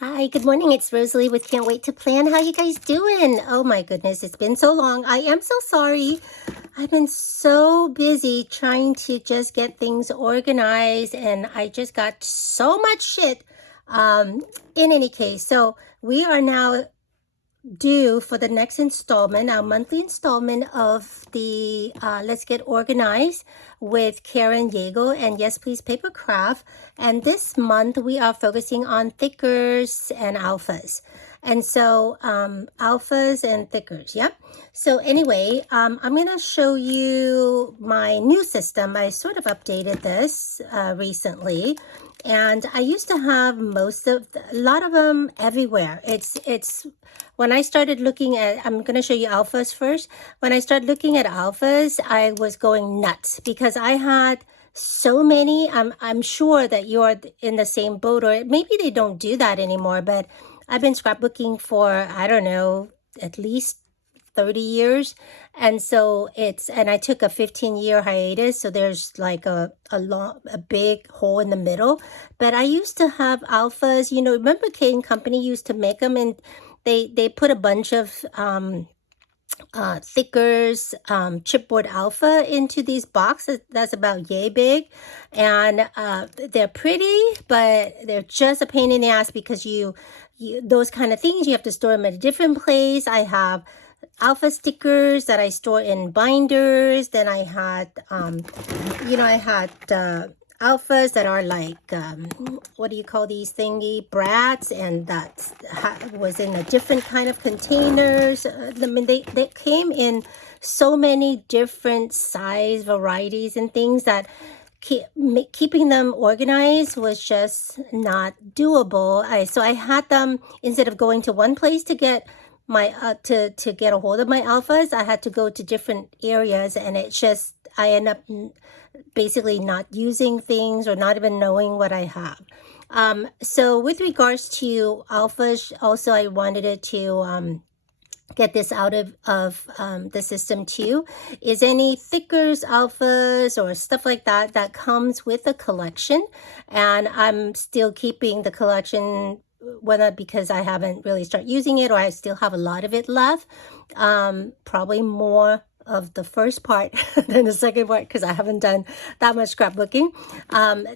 Hi, good morning. It's Rosalie with Can't Wait to Plan. How you guys doing? Oh my goodness, it's been so long. I am so sorry. I've been so busy trying to just get things organized and I just got so much shit. In any case, so we are now due for the next installment, our monthly installment of the Let's Get Organized with Karen Yeagle and Yes Please Paper Craft. And this month we are focusing on thickers and alphas. And so alphas and thickers, yep. So anyway, I'm gonna show you my new system. I sort of updated this recently. And I used to have a lot of them everywhere. It's when I started looking at, I'm going to show you alphas first. When I started looking at alphas, I was going nuts because I had so many. I'm sure that you're in the same boat, or maybe they don't do that anymore, but I've been scrapbooking for, I don't know, at least 30 years. And so and I took a 15-year hiatus. So there's like a big hole in the middle. But I used to have alphas, remember Kane Company used to make them, and they put a bunch of thickers, chipboard alpha into these boxes that's about yay big, and they're pretty, but they're just a pain in the ass because those kind of things you have to store them at a different place. I have alpha stickers that I store in binders. Then I had alphas that are like what do you call these thingy brats, and that was in a different kind of containers. I mean, they came in so many different size varieties and things that keeping them organized was just not doable. So I had them, instead of going to one place to get my to get a hold of my alphas, I had to go to different areas, and I end up basically not using things or not even knowing what I have. So with regards to alphas, also I wanted it to get this out of the system too, is any thickers, alphas, or stuff like that that comes with a collection. And I'm still keeping the collection, whether because I haven't really started using it or I still have a lot of it left. Probably more of the first part than the second part because I haven't done that much scrapbooking.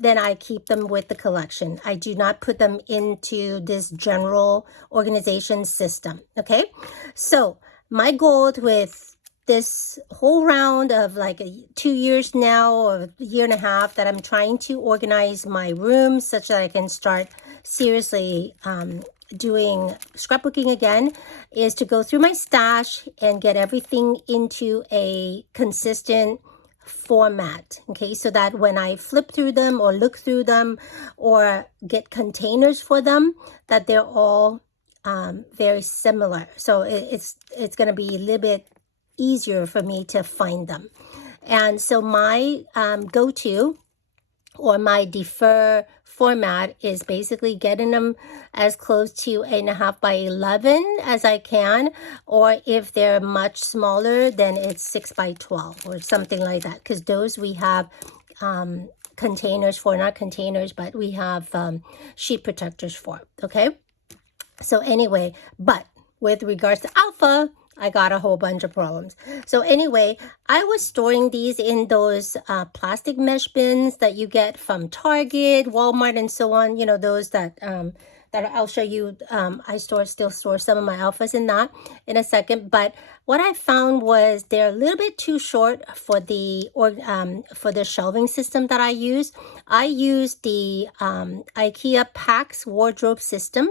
Then I keep them with the collection. I do not put them into this general organization system. Okay, so my goal with this whole round of like 2 years now, or a year and a half, that I'm trying to organize my room such that I can start seriously doing scrapbooking again, is to go through my stash and get everything into a consistent format. Okay, so that when I flip through them or look through them or get containers for them, that they're all very similar. So it's going to be a little bit easier for me to find them. And so my go-to or my defer format is basically getting them as close to 8.5 by 11 as I can, or if they're much smaller, then it's 6 by 12 or something like that, because those we have containers for, not containers, but we have sheet protectors for. Okay, so anyway, but with regards to alpha, I got a whole bunch of problems. So anyway, I was storing these in those plastic mesh bins that you get from Target, Walmart, and so on. You know, those that I'll show you. I still store some of my alphas in that in a second. But what I found was they're a little bit too short for the shelving system that I use. I use the IKEA PAX wardrobe system.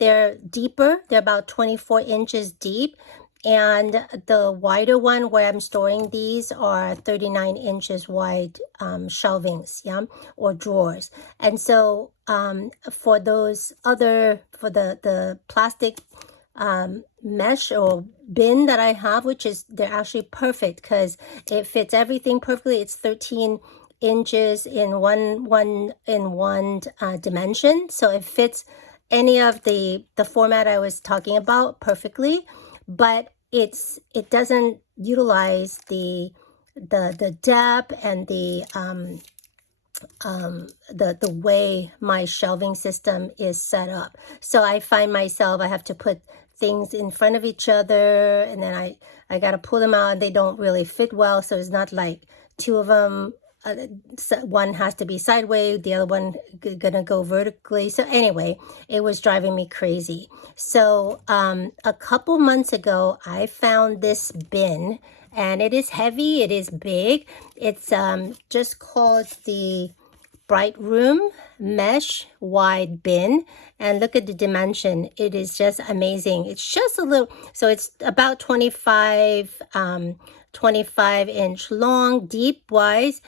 They're deeper. They're about 24 inches deep. And the wider one where I'm storing these are 39 inches wide shelvings, yeah, or drawers. And so for the plastic mesh or bin that I have, they're actually perfect because it fits everything perfectly. It's 13 inches in one dimension, so it fits any of the format I was talking about perfectly. But it doesn't utilize the depth and the the way my shelving system is set up. So I find myself, I have to put things in front of each other, and then I got to pull them out, and they don't really fit well. So it's not like two of them, one has to be sideways, the other one gonna go vertically. So anyway, it was driving me crazy. So a couple months ago, I found this bin, and it is heavy, it is big. It's just called the Bright Room Mesh Wide Bin, and look at the dimension. It is just amazing. It's just a little, so it's about 25 inch long, deep wise,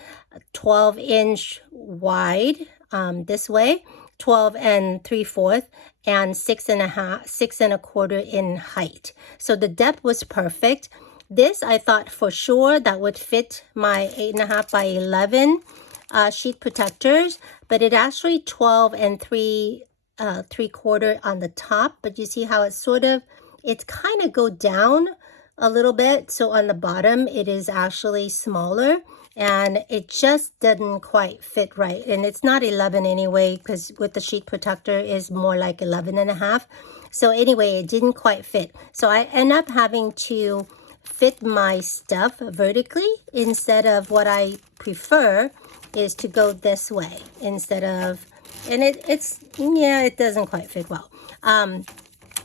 12-inch wide, this way, 12 and 3/4, and 6 and a quarter in height. So the depth was perfect. This, I thought for sure that would fit my 8.5 by 11 sheet protectors, but it actually 12 and 3/4 on the top. But you see how it's it's kind of go down a little bit. So on the bottom, it is actually smaller, and it just didn't quite fit right. And it's not 11 anyway, because with the sheet protector is more like 11.5. So anyway, it didn't quite fit. So I end up having to fit my stuff vertically, instead of what I prefer is to go this way instead of, and it's yeah, it doesn't quite fit well.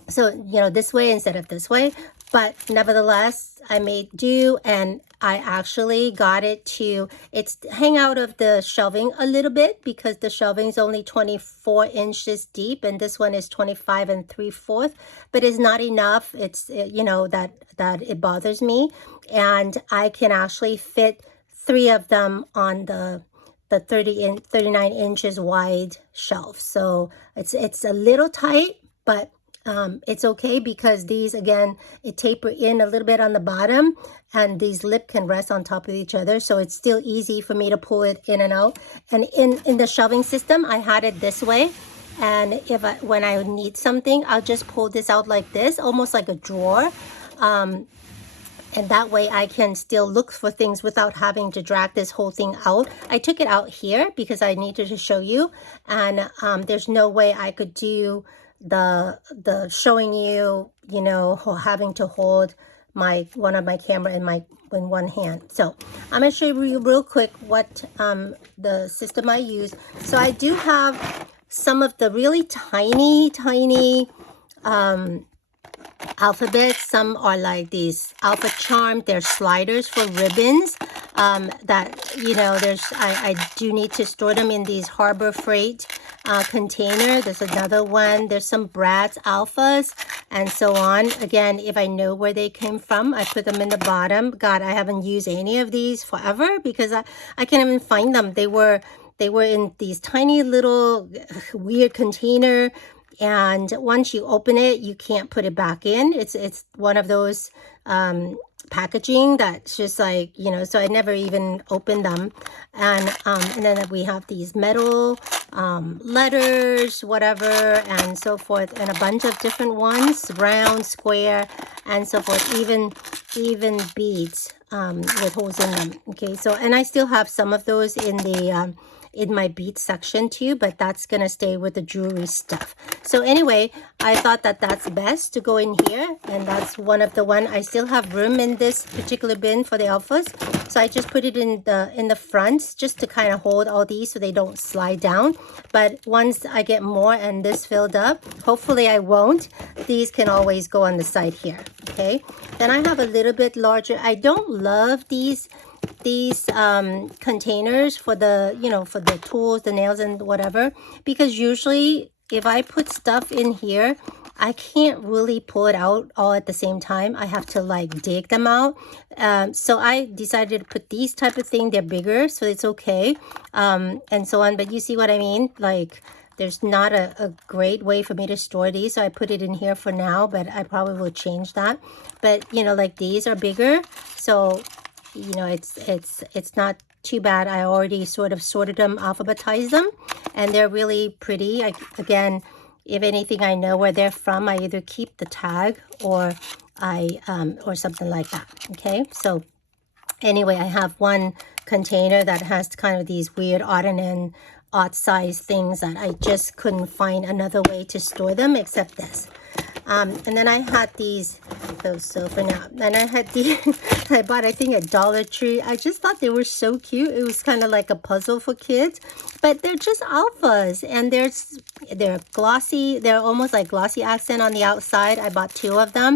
So, you know, this way instead of this way, but nevertheless, I made do, and I actually got it to, it's hang out of the shelving a little bit, because the shelving is only 24 inches deep, and this one is 25 and 3/4, but it's not enough. It's, you know, that it bothers me, and I can actually fit 3 of them on the 39 inches wide shelf. So it's a little tight, but it's okay, because these, again, it taper in a little bit on the bottom, and these lip can rest on top of each other, so it's still easy for me to pull it in and out. And in the shelving system, I had it this way, and when I need something, I'll just pull this out like this, almost like a drawer. And that way I can still look for things without having to drag this whole thing out. I took it out here because I needed to show you, and there's no way I could do the showing you, you know, having to hold one of my camera in one hand. So I'm gonna show you real quick what the system I use. So I do have some of the really tiny alphabets. Some are like these alpha charm. They're sliders for ribbons that, you know, I do need to store them in these Harbor Freight container. There's another one. There's some Brad's alphas and so on. Again, if I know where they came from, I put them in the bottom. God, I haven't used any of these forever because I can't even find them. They were in these tiny little weird container, and once you open it, you can't put it back in. It's one of those packaging that's just like, you know, so I never even opened them. And then we have these metal letters, whatever, and so forth, and a bunch of different ones, round, square, and so forth, even beads with holes in them. Okay, so, and I still have some of those in the in my beads section too, but that's gonna stay with the jewelry stuff. So anyway, I thought that that's best to go in here, and that's one of the one. I still have room in this particular bin for the alphas, so I just put it in the front just to kind of hold all these so they don't slide down. But once I get more and this filled up, hopefully I won't, these can always go on the side here. Okay, then I have a little bit larger. I don't love these containers for the, you know, for the tools, the nails and whatever, because usually if I put stuff in here, I can't really pull it out all at the same time. I have to like dig them out. So I decided to put these type of thing. They're bigger, so it's okay, and so on. But you see what I mean? Like, there's not a great way for me to store these, so I put it in here for now, but I probably will change that. But, you know, like these are bigger, so, you know, it's not too bad. I already sort of sorted them, alphabetized them, and they're really pretty. Again, if anything, I know where they're from. I either keep the tag or or something like that. Okay, so anyway, I have one container that has kind of these weird odd size things that I just couldn't find another way to store them except this. And then I had these, so for now, and I had the, I bought, I think, at Dollar Tree. I just thought they were so cute. It was kind of like a puzzle for kids, but they're just alphas, and they're glossy. They're almost like glossy accent on the outside. I bought 2 of them,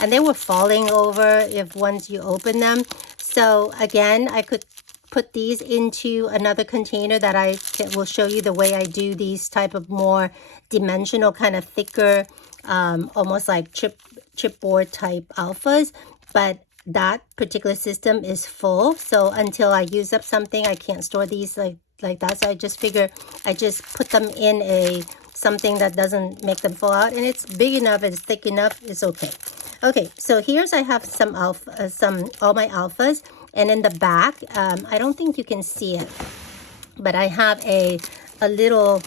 and they were falling over if once you open them. So again, I could put these into another container that I will show you the way I do these type of more dimensional, kind of thicker, almost like chipboard type alphas. But that particular system is full, so until I use up something, I can't store these like that. So I just figure I just put them in a something that doesn't make them fall out, and it's big enough, it's thick enough, it's okay. Okay, so here's I have some all my alphas, and in the back, I don't think you can see it, but I have a little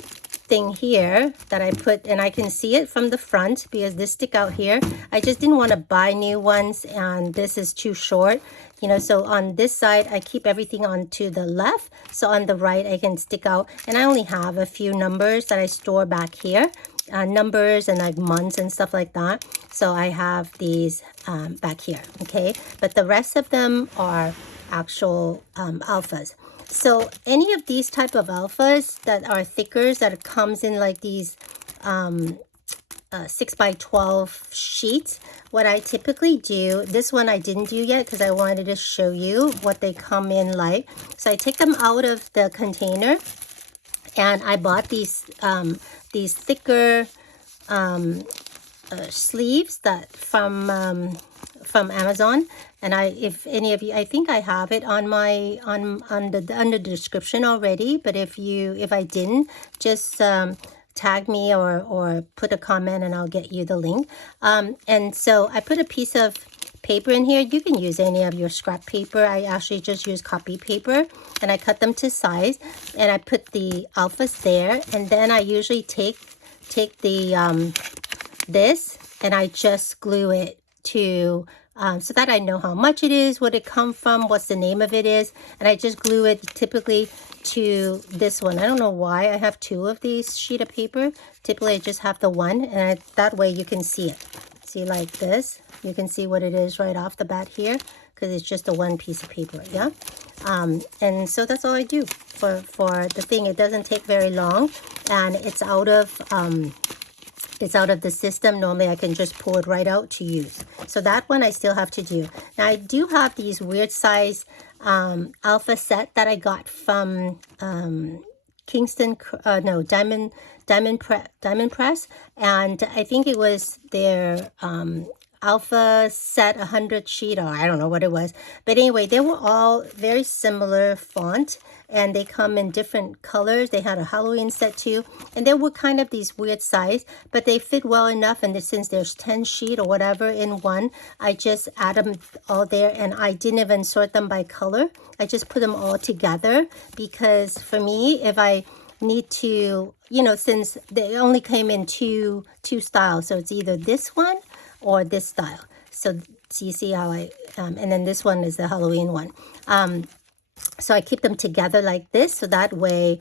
thing here that I put, and I can see it from the front because this stick out here. I just didn't want to buy new ones, and this is too short, you know. So on this side, I keep everything on to the left, so on the right I can stick out, and I only have a few numbers that I store back here, numbers and like months and stuff like that. So I have these back here, okay, but the rest of them are actual alphas. So any of these type of alphas that are thickers, that comes in like these 6x12 sheets, what I typically do, this one I didn't do yet because I wanted to show you what they come in like. So I take them out of the container, and I bought these thicker sleeves that from Amazon. And if any of you, I think I have it on my under the description already, but if I didn't, just tag me or put a comment and I'll get you the link. And so I put a piece of paper in here. You can use any of your scrap paper. I actually just use copy paper, and I cut them to size, and I put the alphas there, and then I usually take the this, and I just glue it to so that I know how much it is, what it come from, what's the name of it is, and I just glue it typically to this one. I don't know why I have 2 of these sheet of paper. Typically I just have the one, and that way you can see it. See, like this, you can see what it is right off the bat here, because it's just a one piece of paper. Yeah. And so that's all I do for the thing. It doesn't take very long, and it's out of the system. Normally I can just pull it right out to use. So that one I still have to do. Now I do have these weird size alpha set that I got from Kingston, no, Diamond Press, and I think it was their alpha set 100 sheet, or I don't know what it was, but anyway, they were all very similar font, and they come in different colors. They had a Halloween set too, and they were kind of these weird size, but they fit well enough. And since there's 10 sheet or whatever in one, I just add them all there, and I didn't even sort them by color. I just put them all together, because for me, if I need to, you know, since they only came in two styles, so it's either this one or this style. So you see how I and then this one is the Halloween one. So I keep them together like this, so that way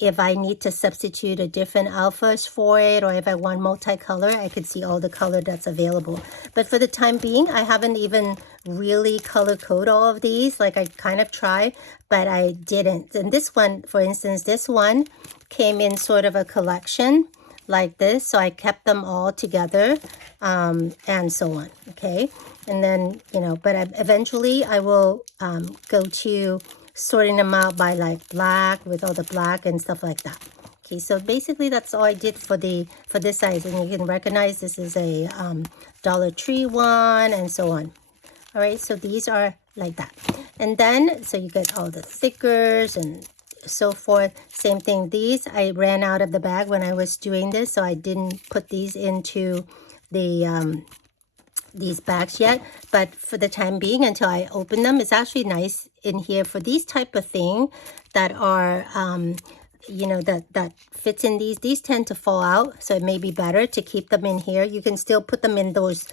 if I need to substitute a different alphas for it, or if I want multicolor, I could see all the color that's available. But for the time being, I haven't even really color code all of these. Like, I kind of tried, but I didn't. And this one, for instance, this one came in sort of a collection like this, so I kept them all together, and so on. Okay, and then, you know, but eventually I will go to sorting them out by like black, with all the black and stuff like that. Okay, so basically that's all I did for this size, and you can recognize this is a Dollar Tree one, and so on. All right, so these are like that, and then so you get all the stickers and so forth. Same thing, these I ran out of the bag when I was doing this, so I didn't put these into the these bags yet, but for the time being, until I open them, it's actually nice in here for these type of thing that are you know, that fits in these tend to fall out, so it may be better to keep them in here. You can still put them in those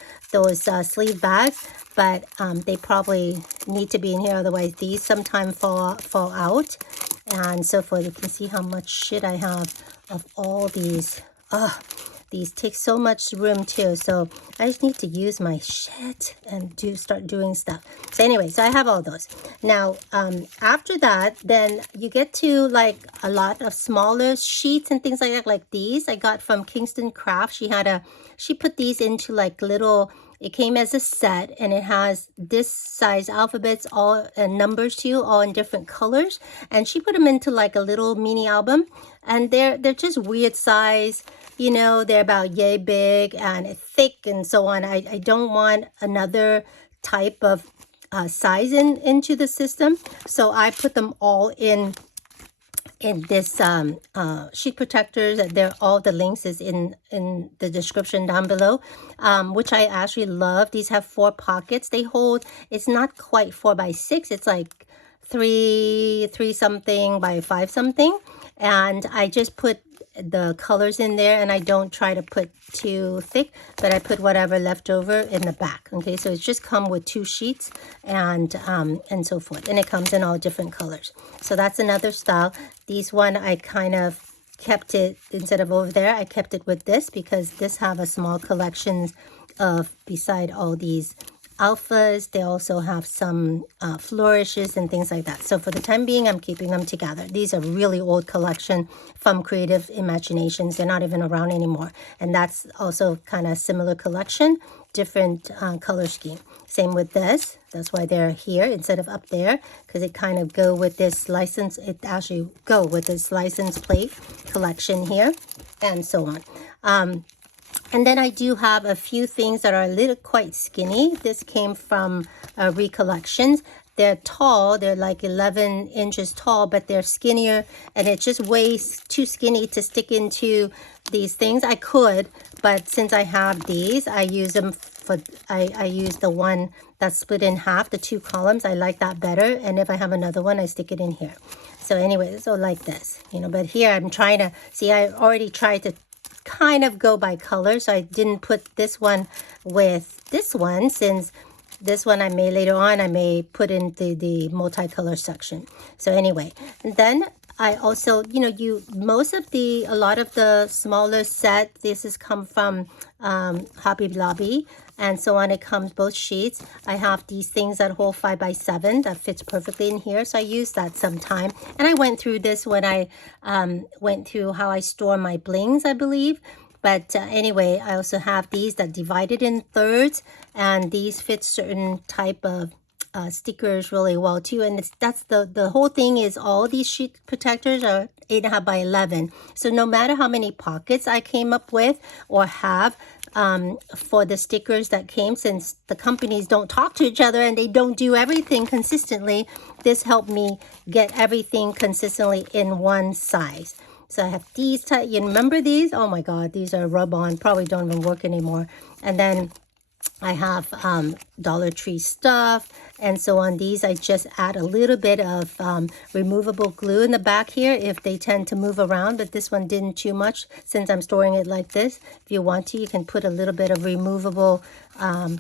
sleeve bags, but they probably need to be in here, otherwise these sometimes fall out and so forth. You can see how much shit I have of all these. These take so much room too, so I just need to use my shit and start doing stuff. So anyway, so I have all those. Now, after that, then you get to like a lot of smaller sheets and things like that, like these I got from Kingston Craft. She put these into like little, it came as a set, and it has this size alphabets, all and numbers too, all in different colors. And she put them into like a little mini album, and they're just weird size. You know, they're about yay big and thick and so on. I don't want another type of size into the system, so I put them all in this sheet protectors. They're all, the links is in the description down below, which I actually love. These have 4 pockets. They hold, it's not quite 4 by 6, it's like 3 something by 5 something, and I just put the colors in there, and I don't try to put too thick, but I put whatever left over in the back. Okay, so it's just come with 2 sheets and so forth, and it comes in all different colors. So that's another style. These one I kind of kept it, instead of over there, I kept it with this, because this have a small collection of, beside all these alphas, they also have some flourishes and things like that. So for the time being, I'm keeping them together. These are really old collection from Creative Imaginations. They're not even around anymore. And that's also kind of similar collection, different color scheme. Same with this. That's why they're here instead of up there, because it kind of go with this license. It actually go with this license plate collection here, and so on. And then I do have a few things that are a little quite skinny. This came from Recollections. They're tall, they're like 11 inches tall, but they're skinnier, and it just weighs too skinny to stick into these things. I could, but since I have these, I use them for, I use the one that's split in half, the 2 columns. I like that better, and if I have another one, I stick it in here. So anyway, so like this, you know, but here I'm trying to, see, I already tried to kind of go by color, so I didn't put this one with this one, since this one I may later on, I may put in the multicolor section. So anyway, and then I also, you know, a lot of the smaller set, this has come from Hobby Lobby and so on. It comes both sheets. I have these things that hold 5 by 7 that fits perfectly in here, so I use that sometime. And I went through this when I went through how I store my blings, I believe. But anyway, I also have these that divided in thirds, and these fit certain type of stickers really well too. And that's the whole thing is all these sheet protectors are 8.5 by 11. So no matter how many pockets I came up with or have for the stickers that came, since the companies don't talk to each other and they don't do everything consistently, this helped me get everything consistently in one size. So I have these type, you remember these? Oh my God, these are rub-on, probably don't even work anymore. And then I have Dollar Tree stuff and so on. These I just add a little bit of removable glue in the back here if they tend to move around, but this one didn't too much since I'm storing it like this. If you want to, you can put a little bit of removable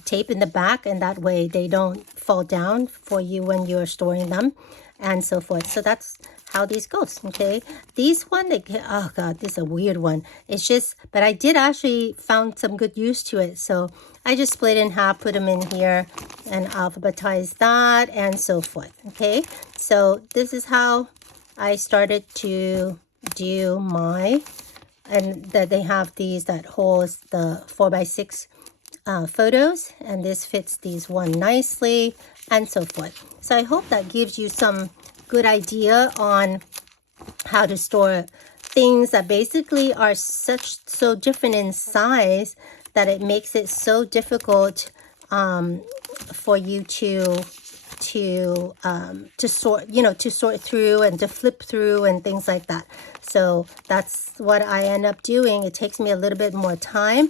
tape in the back, and that way they don't fall down for you when you're storing them and so forth. So that's how these goes. Okay, these one, oh God, this is a weird one. It's just, but I did actually found some good use to it, so I just split in half, put them in here and alphabetize that and so forth. Okay, so this is how I started to do my, and that they have these that holds the 4 by 6 photos, and this fits these one nicely and so forth. So I hope that gives you some good idea on how to store things that basically are so different in size that it makes it so difficult for you to sort, you know, to sort through and to flip through and things like that. So that's what I end up doing. It takes me a little bit more time.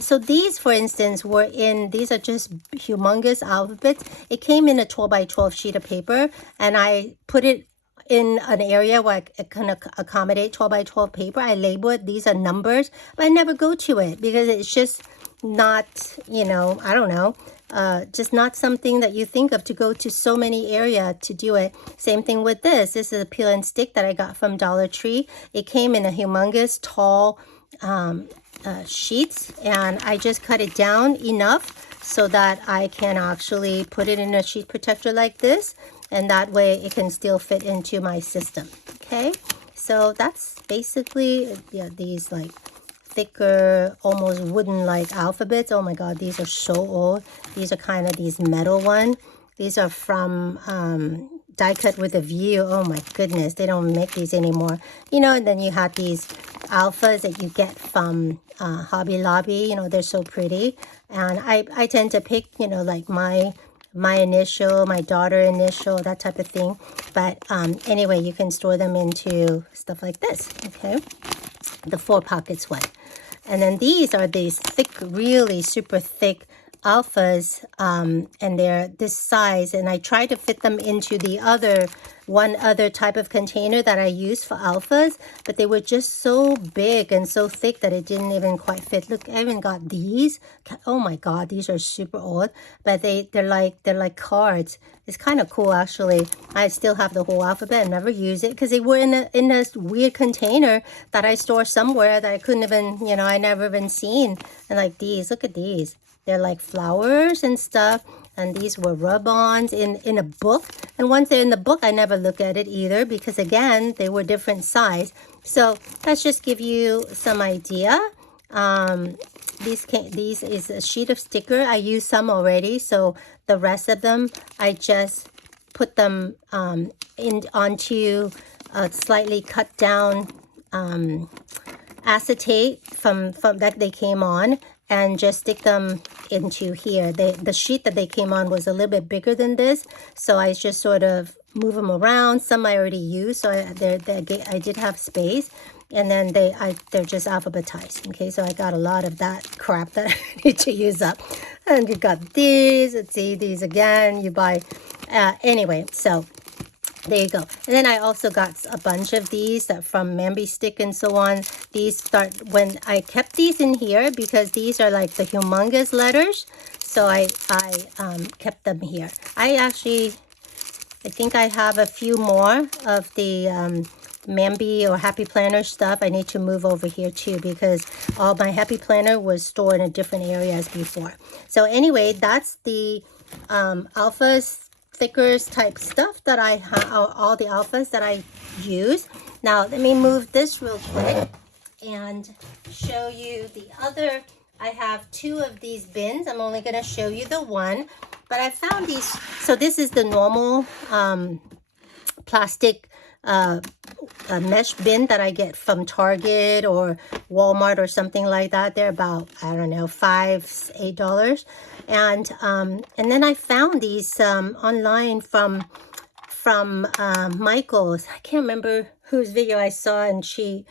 So these, for instance, these are just humongous alphabets. It came in a 12 by 12 sheet of paper, and I put it in an area where it can accommodate 12 by 12 paper, I label it. These are numbers, but I never go to it because it's just not, you know, I don't know, just not something that you think of to go to so many area to do it. Same thing with this. This is a peel and stick that I got from Dollar Tree. It came in a humongous tall sheets, and I just cut it down enough so that I can actually put it in a sheet protector like this, and that way it can still fit into my system. Okay, so that's basically, yeah, these like thicker, almost wooden like alphabets. Oh my god, these are so old. These are kind of these metal one. These are from Die Cut with a View. Oh my goodness, they don't make these anymore. You know, and then you have these alphas that you get from Hobby Lobby. You know, they're so pretty. And I tend to pick, you know, like my initial, my daughter initial, that type of thing. But anyway, you can store them into stuff like this. Okay, the 4 pockets one. And then these are these thick, really super thick alphas, and they're this size, and I try to fit them into the one other type of container that I use for alphas, but they were just so big and so thick that it didn't even quite fit. Look, I even got these. Oh my god, these are super old, but they're like cards. It's kind of cool actually. I still have the whole alphabet and never use it because they were in a weird container that I store somewhere that I couldn't even, you know, I never even seen. And like these, look at these. They're like flowers and stuff. And these were rub-ons in a book. And once they're in the book, I never look at it either because, again, they were different size. So let's just give you some idea. These is a sheet of sticker. I used some already. So the rest of them, I just put them onto a slightly cut down acetate from that they came on, and just stick them into here. The sheet that they came on was a little bit bigger than this, so I just sort of move them around. Some I already used, so I did have space, and then they're just alphabetized. Okay, so I got a lot of that crap that I need to use up. And you got these. Let's see, these again. You buy anyway. So there you go. And then I also got a bunch of these that from Mamby Stick and so on. These start when I kept these in here because these are like the humongous letters. So I kept them here. I think I have a few more of the Mamby or Happy Planner stuff. I need to move over here too because all my Happy Planner was stored in a different areas before. So anyway, that's the alphas, thickers type stuff that I have, all the alphas that I use. Now let me move this real quick and show you the other. I have 2 of these bins. I'm only going to show you the one, but I found these. So this is the normal plastic mesh bin that I get from Target or Walmart or something like that. They're about, I don't know, $5, $8. And then I found these online from Michael's. I can't remember whose video I saw, and she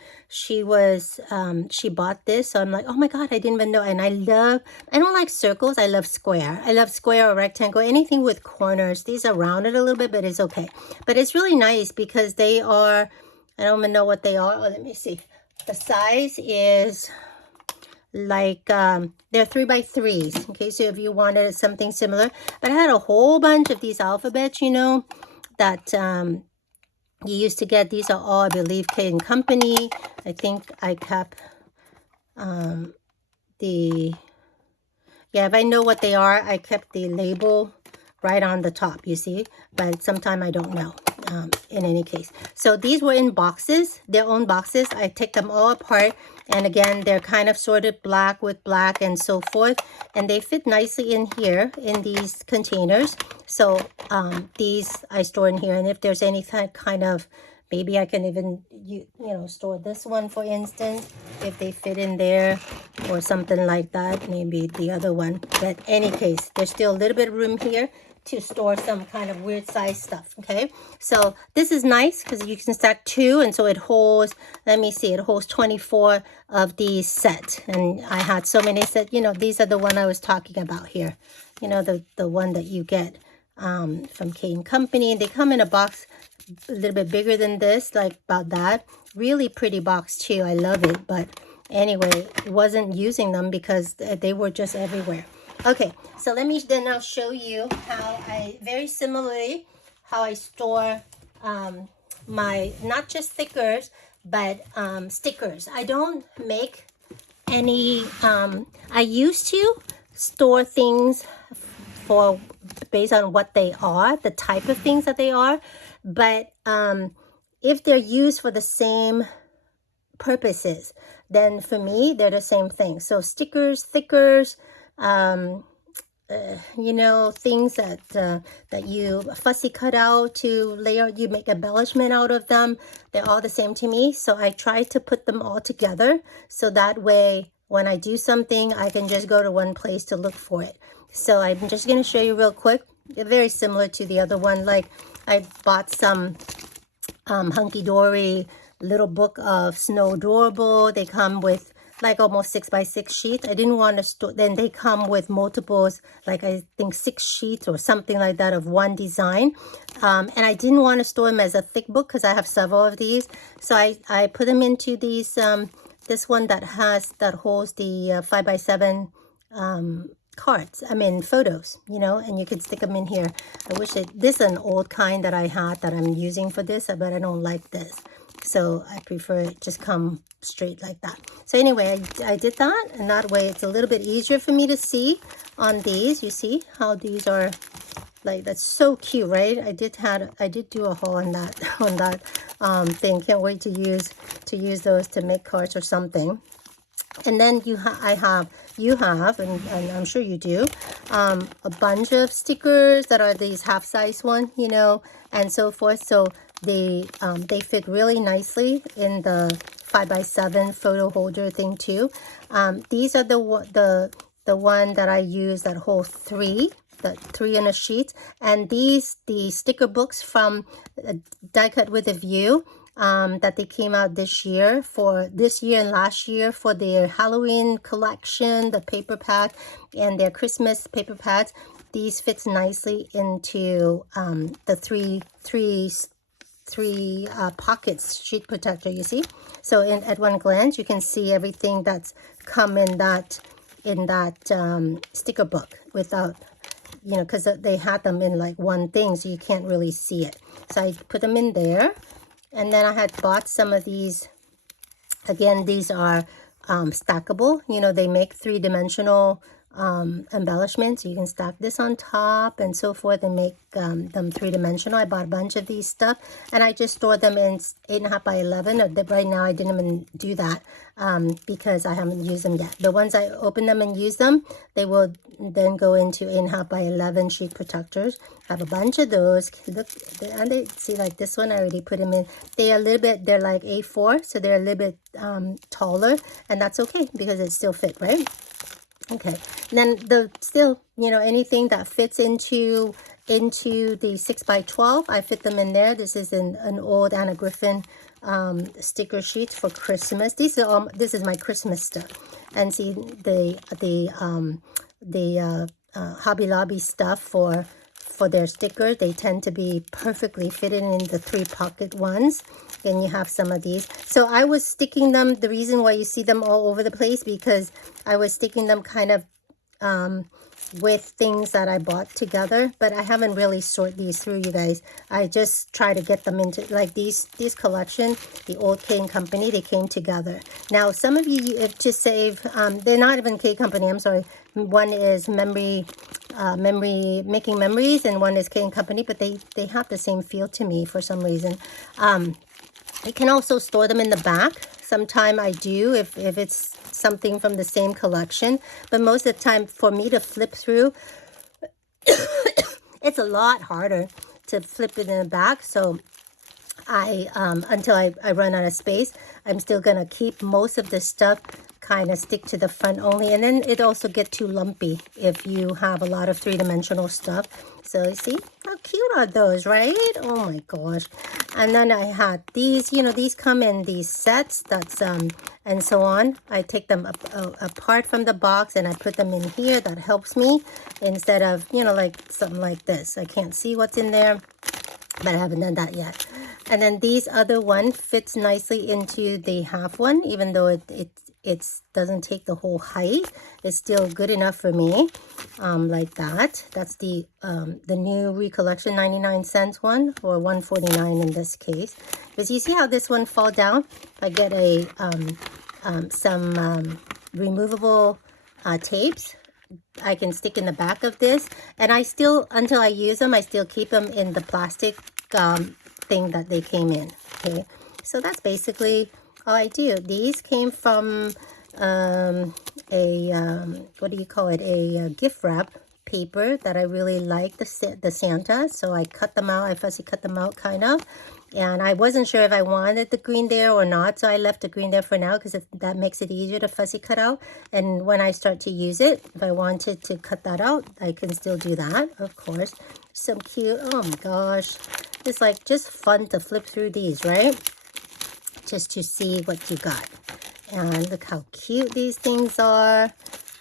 bought this. So I'm like, oh my god, I didn't even know. And I don't like circles. I love square. I love square or rectangle, anything with corners. These are rounded a little bit, but it's okay. But it's really nice because they are, I don't even know what they are. Oh, let me see. The size is like they're 3x3s. Okay, so if you wanted something similar, but I had a whole bunch of these alphabets, you know, that you used to get. These are all, I believe, K & Company. I think I kept if I know what they are, I kept the label right on the top, you see, but sometimes I don't know. In any case, so these were in boxes, their own boxes. I take them all apart, and again, they're kind of sorted black with black and so forth, and they fit nicely in here in these containers. So these I store in here, and if there's any kind of, maybe I can even you know, store this one, for instance, if they fit in there or something like that. Maybe the other one, but any case, there's still a little bit of room here to store some kind of weird size stuff. Okay, so this is nice because you can stack 2, and so it holds, let me see, it holds 24 of these set. And I had so many set, you know, these are the one I was talking about here, you know, the one that you get from K & Company. They come in a box a little bit bigger than this, like about that. Really pretty box too. I love it. But anyway, wasn't using them because they were just everywhere. Okay, so let me then I'll show you how I, very similarly, how I store my, not just stickers, but stickers. I don't make any, I used to store things for based on what they are, the type of things that they are, but if they're used for the same purposes, then for me they're the same thing. So stickers, stickers, you know, things that that you fussy cut out to lay out, you make embellishment out of them, they're all the same to me. So I try to put them all together so that way when I do something I can just go to one place to look for it. So I'm just going to show you real quick. They're very similar to the other one. Like I bought some hunky-dory little book of Snow Adorable. They come with like almost 6x6 sheets. I didn't want to store, then they come with multiples, like I think 6 sheets or something like that of one design. And I didn't want to store them as a thick book because I have several of these. So I put them into these, this one that holds the 5x7 cards, I mean photos, you know, and you could stick them in here. I wish this is an old kind that I had that I'm using for this, but I don't like this. So I prefer it just come straight like that. So anyway, I did that, and that way it's a little bit easier for me to see on these. You see how these are like, that's so cute, right? I did do a haul on that thing. Can't wait to use those to make cards or something. And then you have, and I'm sure you do, a bunch of stickers that are these half-size one, you know, and so forth. So they fit really nicely in the 5x7 photo holder thing too. These are the one that I use that holds 3. The 3 in a sheet. And the sticker books from Die Cut with a View, that they came out this year and last year for their Halloween collection, the paper pack, and their Christmas paper pads. These fits nicely into the three pockets sheet protector, you see. So at one glance you can see everything that's come in that sticker book without, you know, because they had them in like one thing, so you can't really see it. So I put them in there. And then I had bought some of these. Again, these are stackable. You know, they make 3-dimensional embellishments. You can stack this on top and so forth and make them 3-dimensional. I bought a bunch of these stuff, and I just stored them in 8.5 by 11. Right now I didn't even do that because I haven't used them yet. The ones I open them and use them, they will then go into 8.5 by 11 sheet protectors. I have a bunch of those. Look, and they see, like this one I already put them in. They're like A4, so they're a little bit taller, and that's okay because it still fit, right? Okay, and then still, you know, anything that fits into the 6x12, I fit them in there. This is an old Anna Griffin sticker sheet for Christmas. This is my Christmas stuff. And see the Hobby Lobby stuff for their stickers. They tend to be perfectly fitted in the 3 pocket ones. And you have some of these. So I was sticking them, the reason why you see them all over the place, because I was sticking them kind of with things that I bought together, but I haven't really sorted these through, you guys. I just try to get them into, like these collection, the old K & Company, they came together. Now, some of you, if to save, they're not even K & Company, I'm sorry. One is Making Memories, and one is K & Company, but they have the same feel to me for some reason. I can also store them in the back. Sometime I do if it's something from the same collection. But most of the time, for me to flip through, it's a lot harder to flip it in the back. So until I run out of space, I'm still going to keep most of the stuff kind of stick to the front only. And then it also get too lumpy if you have a lot of 3-dimensional stuff. So see how cute are those, right? Oh my gosh. And then I had these, you know, these come in these sets, that's and so on. I take them apart from the box and I put them in here. That helps me instead of, you know, like something like this. I can't see what's in there, but I haven't done that yet. And then these other one fits nicely into the half one, even though it doesn't take the whole height. It's still good enough for me, like that. That's the new Recollection 99 cents one, or 149 in this case. Because you see how this one fall down? I get a some removable tapes I can stick in the back of this, and I still, until I use them, I still keep them in the plastic thing that they came in. Okay, so that's basically all I do. These came from what do you call it, a gift wrap paper that I really like, the Santa, so I cut them out. I fussy cut them out kind of, and I wasn't sure if I wanted the green there or not, so I left the green there for now because that makes it easier to fussy cut out. And when I start to use it, if I wanted to cut that out, I can still do that, of course. Some cute, oh my gosh, it's like just fun to flip through these, right? Just to see what you got. And look how cute these things are,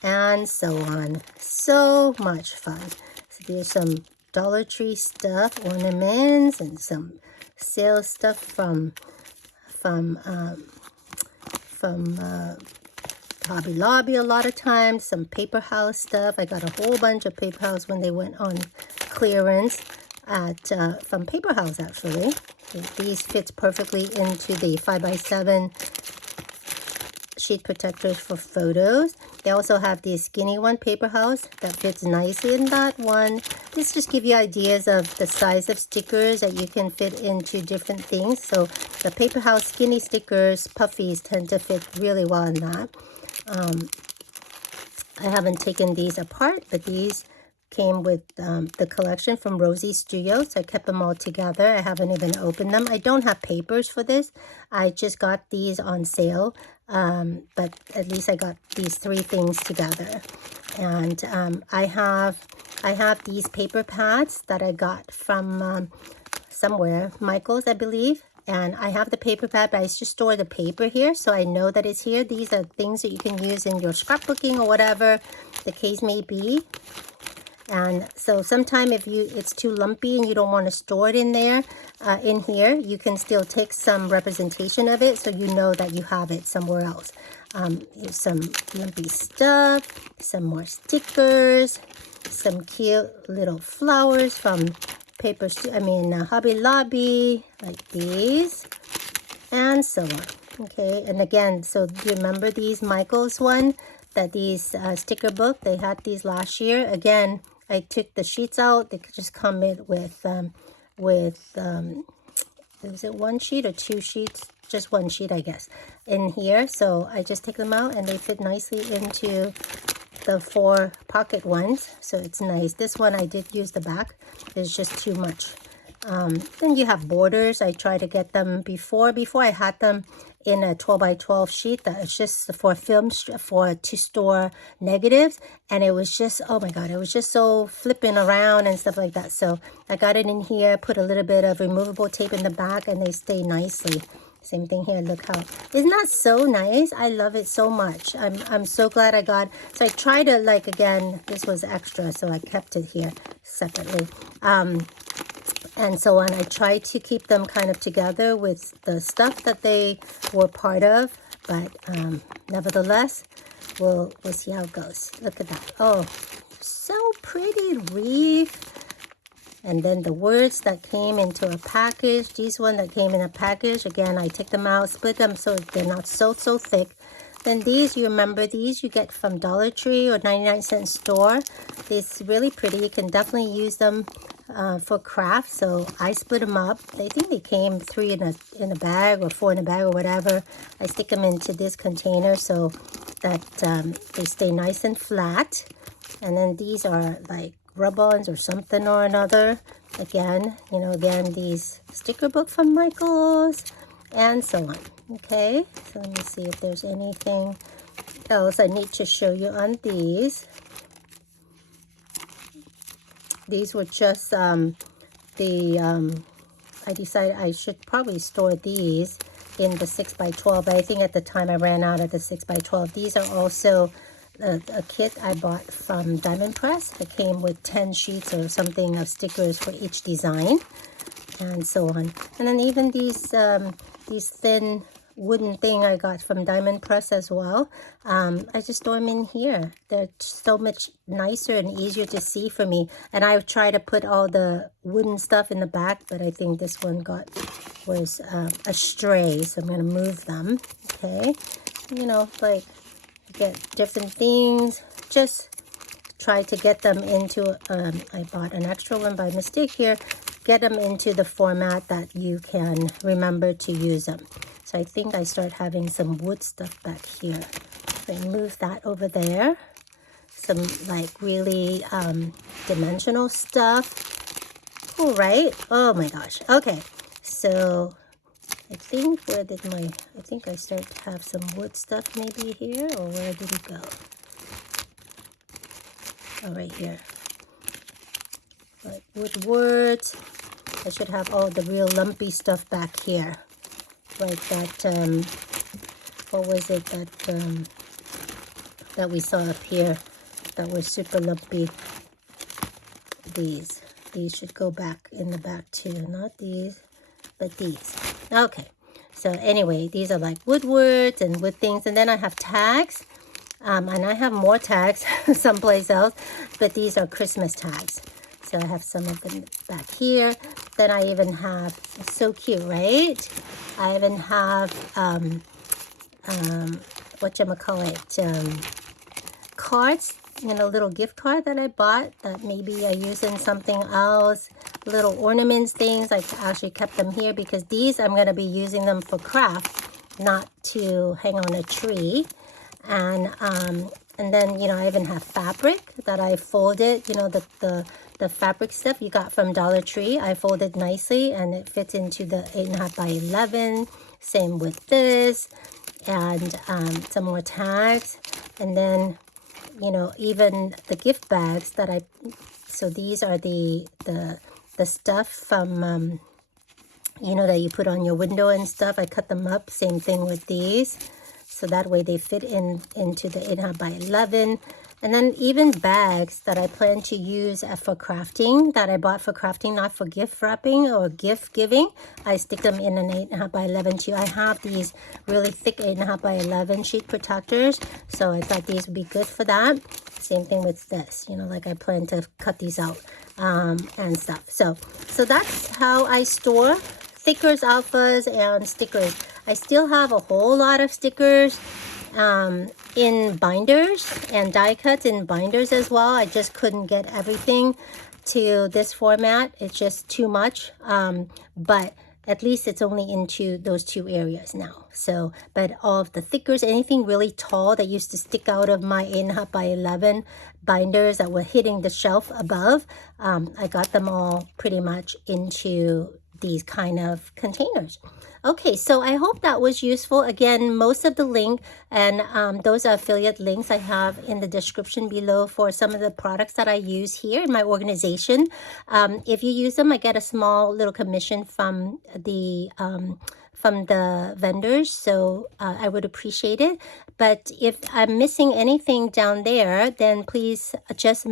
and so on. So much fun. So there's some Dollar Tree stuff, ornaments, and some sale stuff from Hobby Lobby a lot of times. Some Paper House stuff. I got a whole bunch of Paper House when they went on clearance at from Paper House actually. These fits perfectly into the 5x7 sheet protectors for photos. They also have the skinny one, Paper House, that fits nicely in that one. This just give you ideas of the size of stickers that you can fit into different things. So the Paper House skinny stickers, puffies, tend to fit really well in that. I haven't taken these apart, but these came with the collection from Rosie Studios. I kept them all together. I haven't even opened them. I don't have papers for this. I just got these on sale, but at least I got these three things together. And I have these paper pads that I got from somewhere, Michael's, I believe. And I have the paper pad, but I just store the paper here, so I know that it's here. These are things that you can use in your scrapbooking or whatever the case may be. And so sometime if it's too lumpy and you don't want to store it in there, in here, you can still take some representation of it so you know that you have it somewhere else. Here's some lumpy stuff, some more stickers, some cute little flowers from Hobby Lobby, like these, and so on. Okay, and again, so do you remember these Michael's one? That these sticker book, they had these last year. Again, I took the sheets out. They could just come in with is it one sheet or two sheets? Just one sheet, I guess, in here. So I just take them out and they fit nicely into the 4 pocket ones. So it's nice. This one I did use the back. It's just too much. Then you have borders. I try to get them before I had them in a 12x12 sheet that is just for to store negatives, and it was just, oh my god, it was just so flipping around and stuff like that. So I got it in here, put a little bit of removable tape in the back, and they stay nicely. Same thing here. Look how, isn't that so nice? I love it so much. I'm so glad I got. So I try to, like, again, this was extra, so I kept it here separately. And so on. I try to keep them kind of together with the stuff that they were part of, but nevertheless, we'll see how it goes. Look at that. Oh, so pretty wreath. And then the words that came into a package. These one that came in a package. Again, I take them out, split them so they're not so thick. Then these, you remember these you get from Dollar Tree or 99-cent store. It's really pretty. You can definitely use them for craft. So I split them up. I think they came 3 in a bag or 4 in a bag or whatever. I stick them into this container so that they stay nice and flat. And then these are like rub-ons or something or another. Again, these sticker book from Michael's and so on. Okay, so let me see if there's anything else I need to show you on these. These were just I decided I should probably store these in the 6x12, but I think at the time I ran out of the 6x12. These are also a kit I bought from Diamond Press. It came with 10 sheets or something of stickers for each design. and so on. And then even these thin wooden thing I got from Diamond Press as well. I just store them in here. They're so much nicer and easier to see for me. And I try to put all the wooden stuff in the back, but I think this one was astray, so I'm going to move them. Okay, you know, like get different things. Just try to get them into, I bought an extra one by mistake here, get them into the format that you can remember to use them. So I think I start having some wood stuff back here. So I move that over there. Some like really dimensional stuff. Cool, right? Oh my gosh. Okay, so I think I start to have some wood stuff maybe here, or where did it go? Oh, right here. Like woodwords. I should have all the real lumpy stuff back here. Like that, what was it that we saw up here that was super lumpy? These should go back in the back too. Not these, but these. Okay. So anyway, these are like woodwords and wood things. And then I have tags. And I have more tags someplace else, but these are Christmas tags. So I have some of them back here. Then I even have, it's so cute, right? I even have, cards, you know, little gift card that I bought that maybe I use in something else. Little ornaments, things. I actually kept them here because these, I'm going to be using them for craft, not to hang on a tree. And then, you know, I even have fabric that I folded, you know, the fabric stuff you got from Dollar Tree. I folded nicely and it fits into the 8.5 by 11. Same with this. And some more tags. And then, you know, even the gift bags that so these are the stuff from, you know, that you put on your window and stuff. I cut them up. Same thing with these. So that way they fit into the 8.5 by 11. And then even bags that I plan to use for crafting, that I bought for crafting, not for gift wrapping or gift giving. I stick them in an 8.5 by 11 too. I have these really thick 8.5 by 11 sheet protectors. So I thought these would be good for that. Same thing with this, you know, like I plan to cut these out and stuff. So that's how I store stickers, alphas, and stickers. I still have a whole lot of stickers in binders and die cuts in binders as well. I just couldn't get everything to this format. It's just too much. But at least it's only into those two areas now. So, but all of the thickers, anything really tall that used to stick out of my 8.5 by 11 binders that were hitting the shelf above, I got them all pretty much into these kind of containers. Okay, so I hope that was useful. Again, most of the link and those are affiliate links I have in the description below for some of the products that I use here in my organization. If you use them, I get a small little commission from the vendors, so I would appreciate it. But if I'm missing anything down there, then please just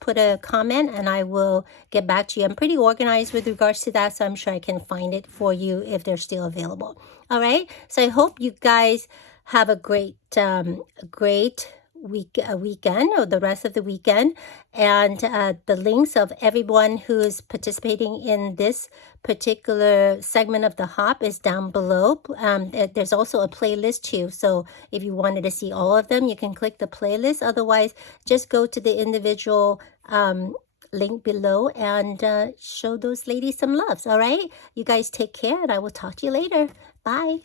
put a comment and I will get back to you. I'm pretty organized with regards to that, so I'm sure I can find it for you if they're still available. All right, so I hope you guys have a great weekend or the rest of the weekend, and the links of everyone who's participating in this particular segment of the hop is down below. There's also a playlist too, so if you wanted to see all of them, you can click the playlist. Otherwise, just go to the individual link below and show those ladies some loves. All right, you guys take care and I will talk to you later. Bye.